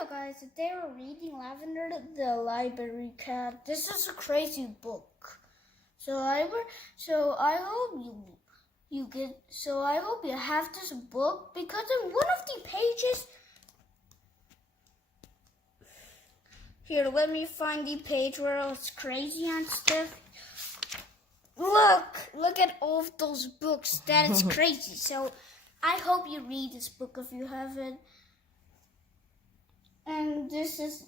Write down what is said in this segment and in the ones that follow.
So guys, today we're reading Lavender the Library Cat. This is a crazy book. I hope you have this book because in one of the pages here, let me find the page where it's crazy and stuff. Look at all of those books. That is crazy. So I hope you read this book if you haven't. And this is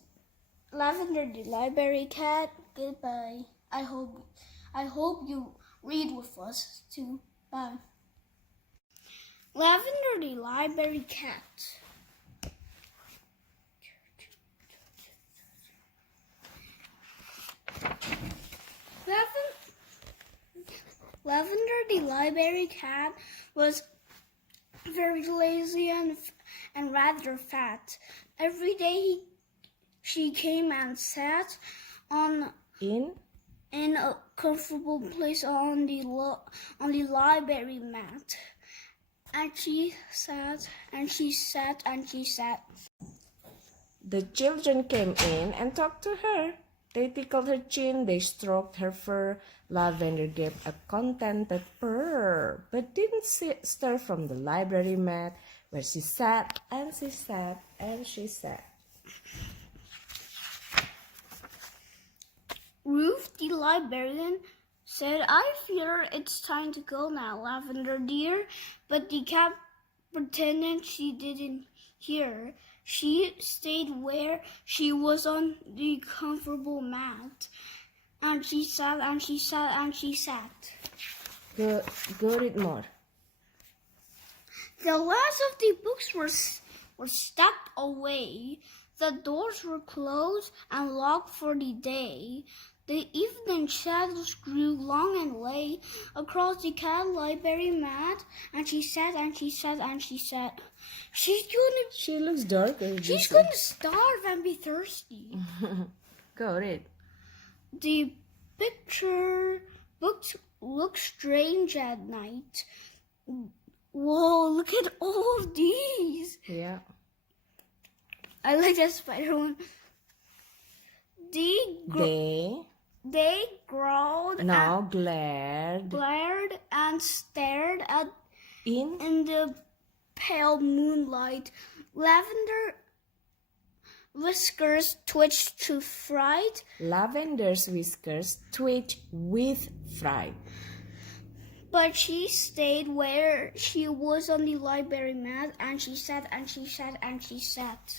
Lavender the Library Cat. Goodbye. I hope you read with us too. Bye. Lavender the Library Cat. Lavender the Library Cat was very lazy and rather fat. Every day she came and sat in a comfortable place on the library mat. And she sat and she sat and she sat. The children came in and talked to her. They tickled her chin, they stroked her fur. Lavender gave a contented purr, but didn't stir from the library mat where she sat and she sat and she sat. Ruth the librarian said, "I fear it's time to go now, Lavender dear." But the cat pretended she didn't hear. She stayed where she was on the comfortable mat. And she sat and she sat and she sat. Go read more. The last of the books were stacked away. The doors were closed and locked for the day. The evening shadows grew long and lay across the cat library mat, and she sat and she sat and she sat. She looks darker. She's going to starve and be thirsty. Go read. The picture books look strange at night. Whoa, look at all of these. Yeah. I like that spider one. They growled glared and stared at in the pale moonlight. Lavender whiskers twitched to fright. Lavender's whiskers twitched with fright. But she stayed where she was on the library mat, and she sat and she sat and she sat.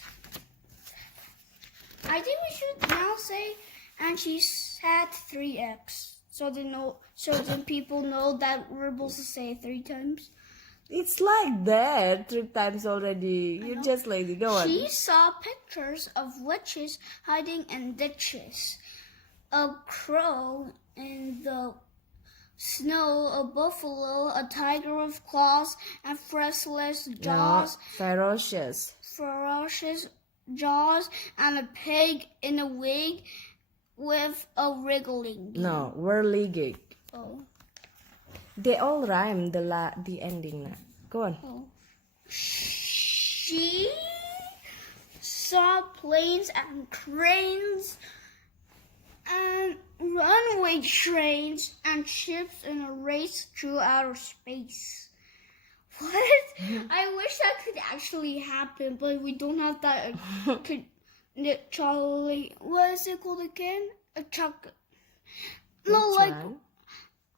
I think we should now say, and she sat 3x, so then people know that we're supposed to say 3 times. It's like that 3 times already. You're just lazy. Go on. She saw pictures of witches hiding in ditches, a crow in the snow, a buffalo, a tiger with claws and fleshless jaws. No, ferocious jaws, and a pig in a wig with a wriggling. No, whirligig. Oh. They all rhyme the ending now. Go on. Oh. She saw planes and cranes and runaway trains and ships in a race through outer space. What? I wish that could actually happen, but we don't have that. Charlie, what is it called again? A chocolate. No,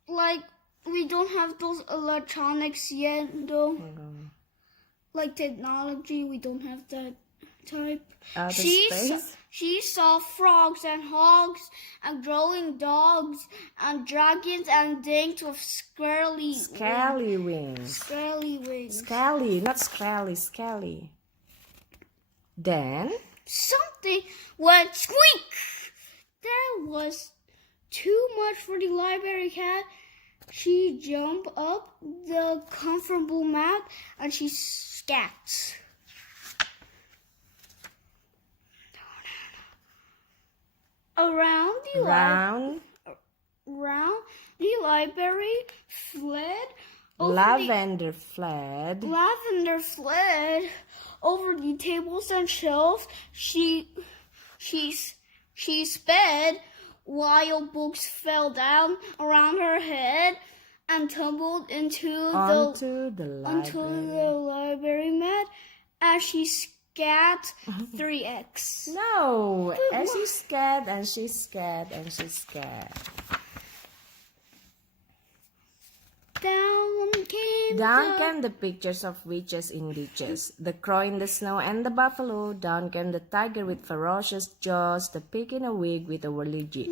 like we don't have those electronics yet, though. Like technology, we don't have that type. She saw frogs and hogs and growing dogs and dragons and things with scaly wings. Scaly, not scally, scaly. Then something went squeak. That was too much for the library cat. She jumped up the comfortable mat and she scat. Around the library fled. Lavender fled over the tables and shelves. She sped while books fell down around her head and tumbled onto the library mat as she scat 3x. No, as she scat and she scat and she scat. Down came the pictures of witches in ditches, the crow in the snow and the buffalo. Down came the tiger with ferocious jaws, the pig in a wig with a whirly jig.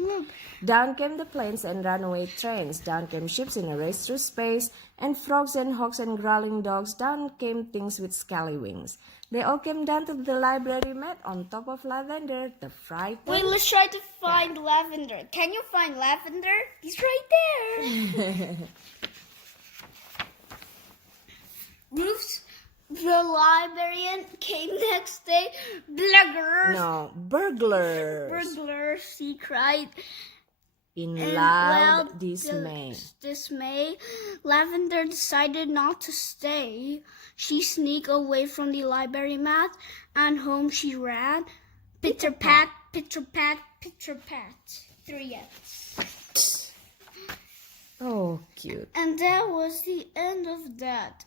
Down came the planes and runaway trains. Down came ships in a race through space, and frogs and hawks and growling dogs. Down came things with scaly wings. They all came down to the library mat on top of Lavender, the frightened. Wait, let's try to find Lavender. Can you find Lavender? He's right there. Bruce, the librarian, came next day. Burglars! No, burglars! Burglars, she cried In in loud dismay. Lavender decided not to stay. She sneaked away from the library mat, and home she ran. Pitter-pat, pitter-pat, pitter-pat. 3x. Oh, cute. And that was the end of that.